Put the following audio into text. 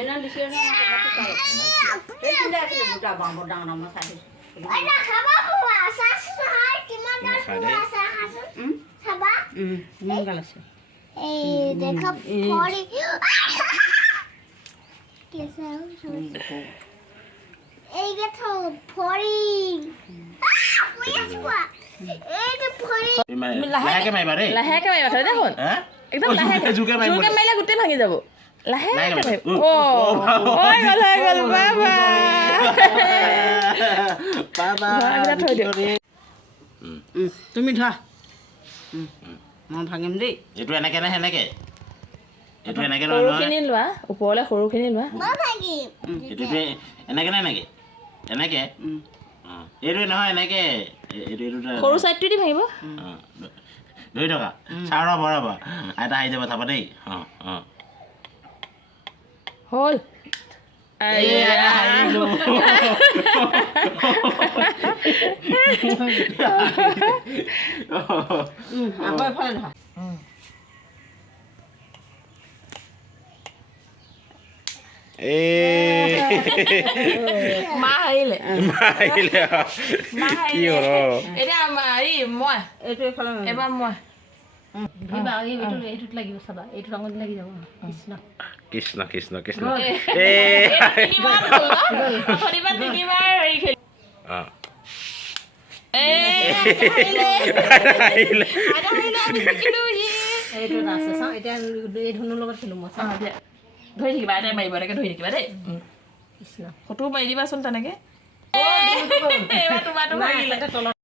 এনে দিছে না এই চিন্তা আছে দুটা বাম ডাঙৰ ডাঙৰ চাই এটা খাবা পোৱা সাস হয় কিমান ডাল পোৱা সাস খাবা মন গাল আছে এই দেখা ফড়ি কেসা এই গেথো ফড়ি কই আছে পোৱা এই যে ফড়ি লাহেকে মাৰিবা দেই লাহেকে মাৰিবা খালি দেখোন হা একদম লাহেকে জোকে মাৰিলে গোটেই ভাঙি যাব লাহেকে লাহেকে মাৰিবা হৈ গ'ল বাবা বাবা এটা থৈ দিওঁ তুমি ধৰা মই ভাঙিম দেই এইটো এনেকে নে সেনেকে এইটো এনেকে নহয় সৰুখিনি লোৱা ওপৰলে সৰুখিনি লোৱা মই ভাগি এইটো এনেকে নে এনেকে এনেকে এইটো নহয় এনেকে এইটো সৰু চাইডটো দি ভাঙিব ধৰি থকা চাৰ বৰাব আইতা আহি যাব চাবা দেই হ'ল আকৌ এফালে ধৰা মা আহিলে কি হ'ল এতিয়া হেৰি মই এইটো এফালে এবাৰ মই এইটোত লাগিব চাবা এইটো ৰঙত লাগি যাব কৃষ্ণ কৃষ্ণ কৃষ্ণ কৃষ্ণ তিনিবাৰ হ'ল ন তিনিবাৰ হেৰি খেলি এইটো আছে চাওঁ এতিয়া এই ধনুৰ লগত খেলোঁ মই ধৰি থাকিবা এটাই মাৰিব এনেকৈ ধৰি থাকিবা দেই কৃষ্ণ ফটো মাৰি দিবাচোন তেনেকৈ এইবাৰ তোমাৰ